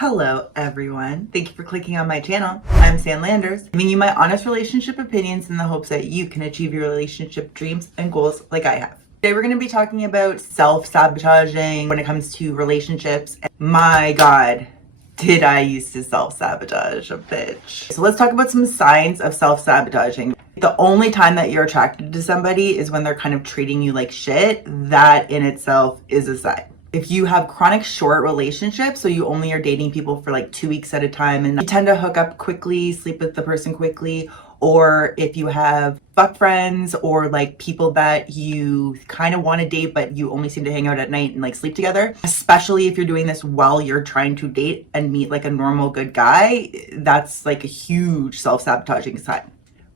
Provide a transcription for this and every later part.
Hello everyone. Thank you for clicking on my channel. I'm Sam Landers, giving you my honest relationship opinions in the hopes that you can achieve your relationship dreams and goals like I have. Today we're going to be talking about self-sabotaging when it comes to relationships. My God, did I used to self-sabotage a bitch. So let's talk about some signs of self-sabotaging. The only time that you're attracted to somebody is when they're kind of treating you like shit. That in itself is a sign. If you have chronic short relationships, so you only are dating people for like 2 weeks at a time and you tend to hook up quickly, sleep with the person quickly, or if you have fuck friends or like people that you kind of want to date but you only seem to hang out at night and like sleep together, especially if you're doing this while you're trying to date and meet like a normal good guy, that's like a huge self-sabotaging sign.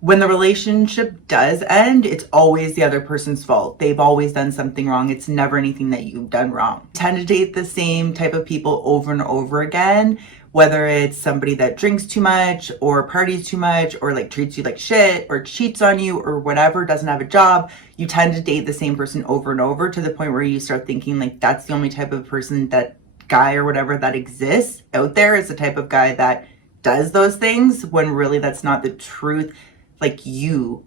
When the relationship does end, it's always the other person's fault. They've always done something wrong. It's never anything that you've done wrong. Tend to date the same type of people over and over again, whether it's somebody that drinks too much or parties too much or like treats you like shit or cheats on you or whatever, doesn't have a job. You tend to date the same person over and over to the point where you start thinking like that's the only type of person, that guy or whatever that exists out there is the type of guy that does those things, when really that's not the truth. Like you're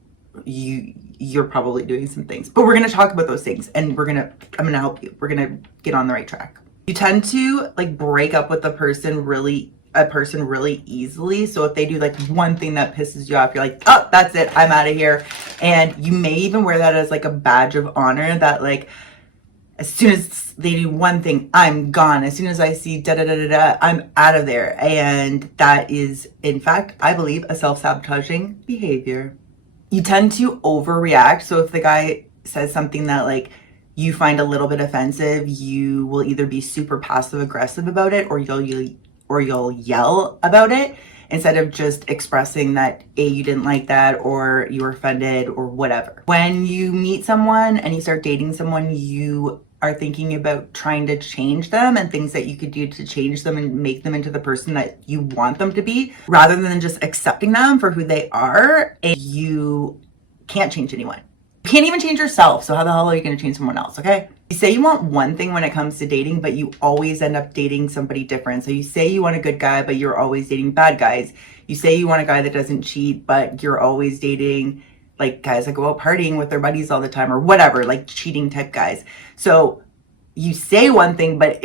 probably doing some things, but we're going to talk about those things and I'm going to help you. We're going to get on the right track. You tend to like break up with a person really easily. So if they do like one thing that pisses you off, you're like, oh, that's it, I'm out of here. And you may even wear that as like a badge of honor, that like, as soon as they do one thing, I'm gone. As soon as I see da-da-da-da-da, I'm out of there. And that is, in fact, I believe, a self-sabotaging behavior. You tend to overreact. So if the guy says something that like you find a little bit offensive, you will either be super passive aggressive about it or you'll yell about it, instead of just expressing that you didn't like that or you were offended or whatever. When you meet someone and you start dating someone, you are thinking about trying to change them and things that you could do to change them and make them into the person that you want them to be, rather than just accepting them for who they are. And you can't change anyone. You can't even change yourself. So how the hell are you going to change someone else? Okay. You say you want one thing when it comes to dating, but you always end up dating somebody different. So you say you want a good guy, but you're always dating bad guys. You say you want a guy that doesn't cheat, but you're always dating like guys that go out partying with their buddies all the time or whatever, like cheating type guys. So you say one thing, but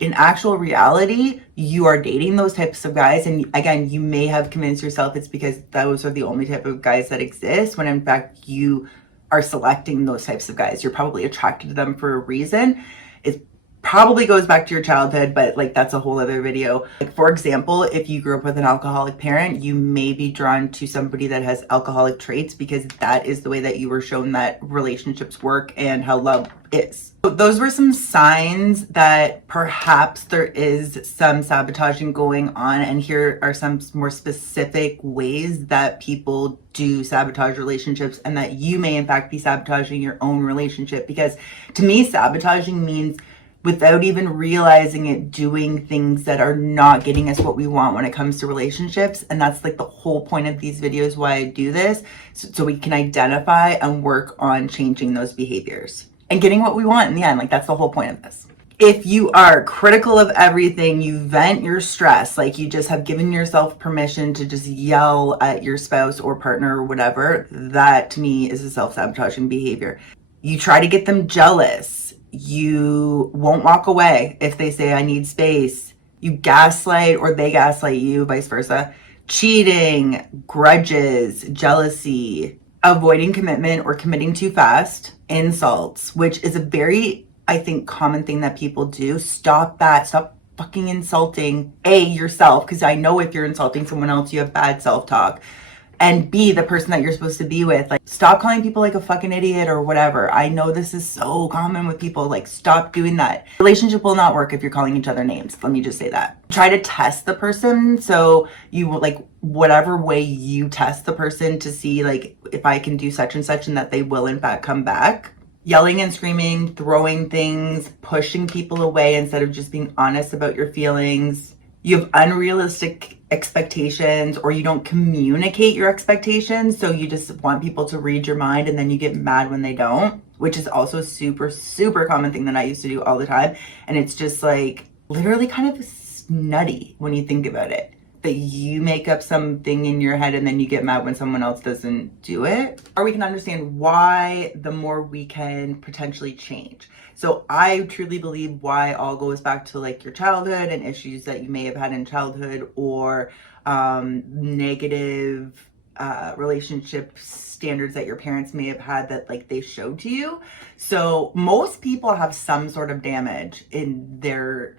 in actual reality, you are dating those types of guys. And again, you may have convinced yourself it's because those are the only type of guys that exist, when in fact you are selecting those types of guys. You're probably attracted to them for a reason. It probably goes back to your childhood, but like that's a whole other video. Like for example, if you grew up with an alcoholic parent, you may be drawn to somebody that has alcoholic traits because that is the way that you were shown that relationships work and how love is. So those were some signs that perhaps there is some sabotaging going on, and here are some more specific ways that people do sabotage relationships and that you may in fact be sabotaging your own relationship. Because to me, sabotaging means, without even realizing it, doing things that are not getting us what we want when it comes to relationships. And that's like the whole point of these videos, why I do this, so we can identify and work on changing those behaviors and getting what we want in the end. Like that's the whole point of this. If you are critical of everything, you vent your stress, like you just have given yourself permission to just yell at your spouse or partner or whatever, that to me is a self-sabotaging behavior. You try to get them jealous. You won't walk away if they say I need space. You gaslight or they gaslight you, vice versa. Cheating, grudges, jealousy, avoiding commitment or committing too fast, insults, which is a very, I think, common thing that people do. Stop that. Stop fucking insulting yourself, because I know if you're insulting someone else, you have bad self-talk. And B, the person that you're supposed to be with. Like, stop calling people like a fucking idiot or whatever. I know this is so common with people. Like, stop doing that. Relationship will not work if you're calling each other names. Let me just say that. Try to test the person. So you will, like, whatever way you test the person to see, like, if I can do such and such and that they will in fact come back. Yelling and screaming, throwing things, pushing people away instead of just being honest about your feelings. You have unrealistic expectations, or you don't communicate your expectations, so you just want people to read your mind and then you get mad when they don't, which is also a super common thing that I used to do all the time. And it's just like literally kind of it's nutty when you think about it, that you make up something in your head and then you get mad when someone else doesn't do it. Or we can understand why, the more we can potentially change. So I truly believe why all goes back to like your childhood and issues that you may have had in childhood, or negative relationship standards that your parents may have had that like they showed to you. So most people have some sort of damage in their,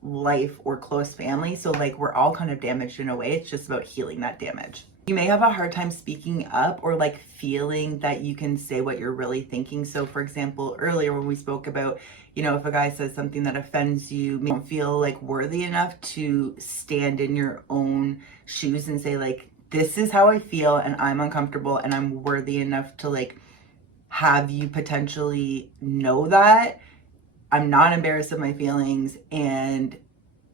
life or close family. So like we're all kind of damaged in a way. It's just about healing that damage. You may have a hard time speaking up or like feeling that you can say what you're really thinking. So for example, earlier when we spoke about, if a guy says something that offends you, you don't feel like worthy enough to stand in your own shoes and say like, this is how I feel and I'm uncomfortable and I'm worthy enough to like have you potentially know that I'm not embarrassed of my feelings, and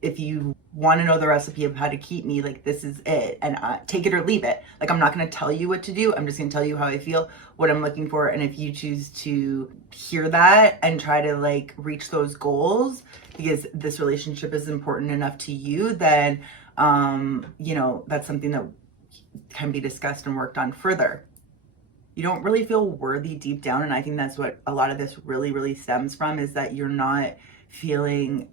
if you want to know the recipe of how to keep me, like this is it, and take it or leave it. Like I'm not going to tell you what to do. I'm just going to tell you how I feel, what I'm looking for, and if you choose to hear that and try to like reach those goals because this relationship is important enough to you, then that's something that can be discussed and worked on further. You don't really feel worthy deep down, and I think that's what a lot of this really, really stems from, is that you're not feeling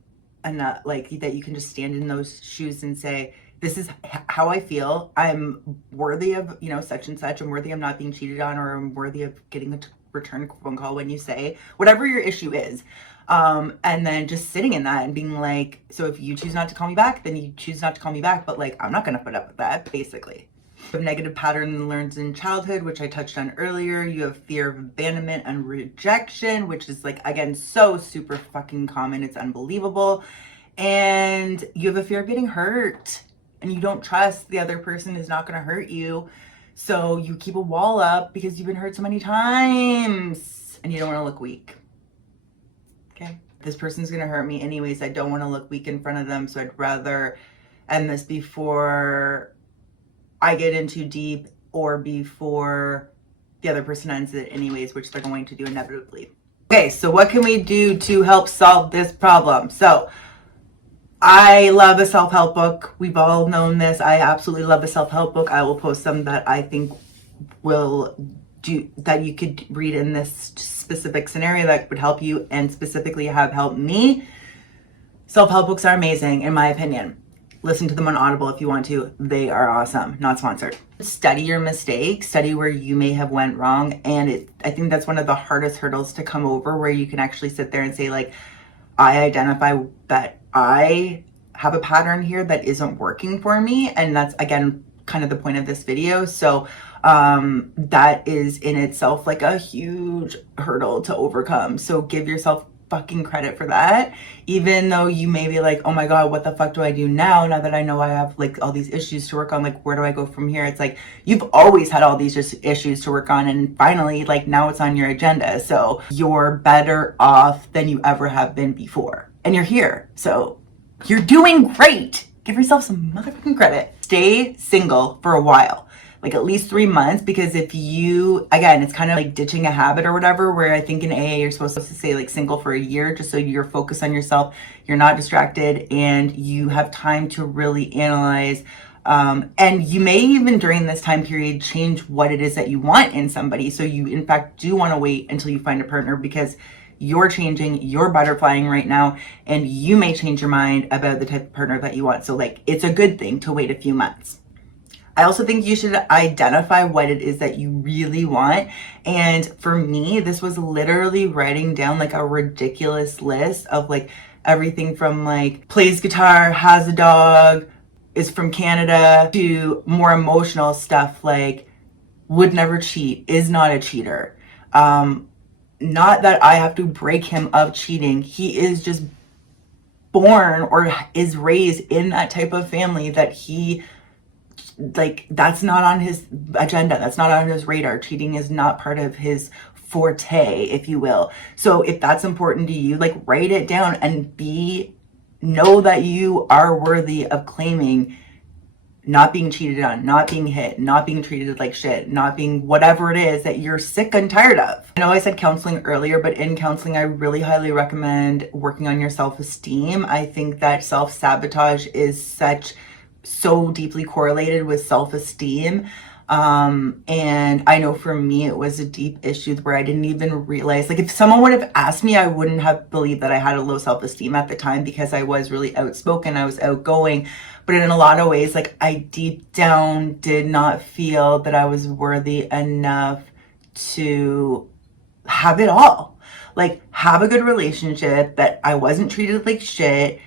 enough, like that you can just stand in those shoes and say, this is how I feel. I'm worthy of, such and such. I'm worthy of not being cheated on, or I'm worthy of getting a return phone call when you say whatever your issue is. And then just sitting in that and being like, so if you choose not to call me back, then you choose not to call me back. But like, I'm not going to put up with that, basically. You have negative pattern learned in childhood, which I touched on earlier. You have fear of abandonment and rejection, which is like, again, so super fucking common. It's unbelievable. And you have a fear of getting hurt, and you don't trust the other person is not going to hurt you. So you keep a wall up because you've been hurt so many times and you don't want to look weak. Okay. This person's going to hurt me anyways. I don't want to look weak in front of them. So I'd rather end this before I get in too deep, or before the other person ends it anyways, which they're going to do inevitably. Okay, so what can we do to help solve this problem? So I love a self-help book. We've all known this. I absolutely love a self-help book. I will post some that I think will do that you could read in this specific scenario that would help you, and specifically have helped me. Self-help books are amazing, in my opinion. Listen to them on Audible if you want to. They are awesome. Not sponsored. Study your mistakes. Study where you may have went wrong. And I think that's one of the hardest hurdles to come over, where you can actually sit there and say like, I identify that I have a pattern here that isn't working for me. And that's, again, kind of the point of this video. So that is in itself like a huge hurdle to overcome. So give yourself fucking credit for that, even though you may be like, oh my god, what the fuck do I do now that I know I have like all these issues to work on? Like, where do I go from here? It's like, you've always had all these just issues to work on, and finally, like, now it's on your agenda. So you're better off than you ever have been before, and you're here, so you're doing great. Give yourself some motherfucking credit. Stay single for a while, like at least 3 months, because if you, again, it's kind of like ditching a habit or whatever, where I think in AA you're supposed to say like single for a year, just so you're focused on yourself, you're not distracted, and you have time to really analyze. And you may even during this time period change what it is that you want in somebody. So you in fact do want to wait until you find a partner, because you're changing, you're butterflying right now, and you may change your mind about the type of partner that you want. So like, it's a good thing to wait a few months. I also think you should identify what it is that you really want. And for me, this was literally writing down like a ridiculous list of like everything from like plays guitar, has a dog, is from Canada, to more emotional stuff like would never cheat, is not a cheater. Not that I have to break him of cheating. He is just born or is raised in that type of family that he, like, that's not on his agenda. That's not on his radar. Cheating is not part of his forte, if you will. So if that's important to you, like, write it down and know that you are worthy of claiming not being cheated on, not being hit, not being treated like shit, not being whatever it is that you're sick and tired of. I know I said counseling earlier, but in counseling, I really highly recommend working on your self-esteem. I think that self-sabotage is so deeply correlated with self-esteem. And I know for me, it was a deep issue where I didn't even realize, like, if someone would have asked me, I wouldn't have believed that I had a low self-esteem at the time, because I was really outspoken, I was outgoing, but in a lot of ways, like, I deep down did not feel that I was worthy enough to have it all. Like, have a good relationship, that I wasn't treated like shit,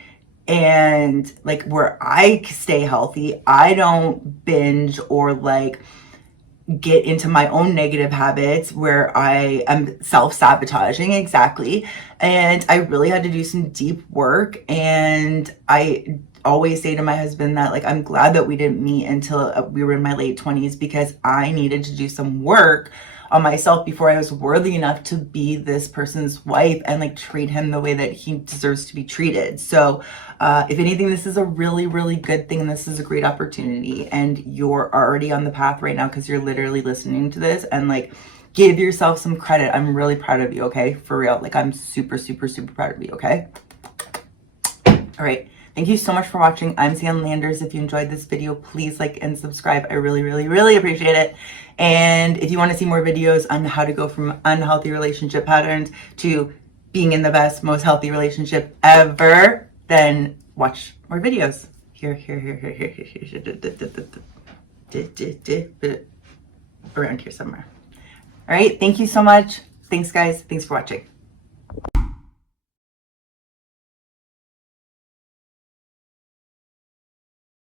and like where I stay healthy, I don't binge or like get into my own negative habits where I am self-sabotaging. Exactly. And I really had to do some deep work. And I always say to my husband that, like, I'm glad that we didn't meet until we were in my late 20s, because I needed to do some work on myself before I was worthy enough to be this person's wife and like treat him the way that he deserves to be treated. So if anything, this is a really, really good thing, and this is a great opportunity, and you're already on the path right now because you're literally listening to this, and like, give yourself some credit. I'm really proud of you, okay? For real. Like, I'm super, super, super proud of you, okay? All right. Thank you so much for watching. I'm Sam Landers. If you enjoyed this video, please like and subscribe. I really, really, really appreciate it. And if you want to see more videos on how to go from unhealthy relationship patterns to being in the best, most healthy relationship ever, then watch more videos. Here, around here somewhere. All right. Thank you so much. Thanks, guys. Thanks for watching.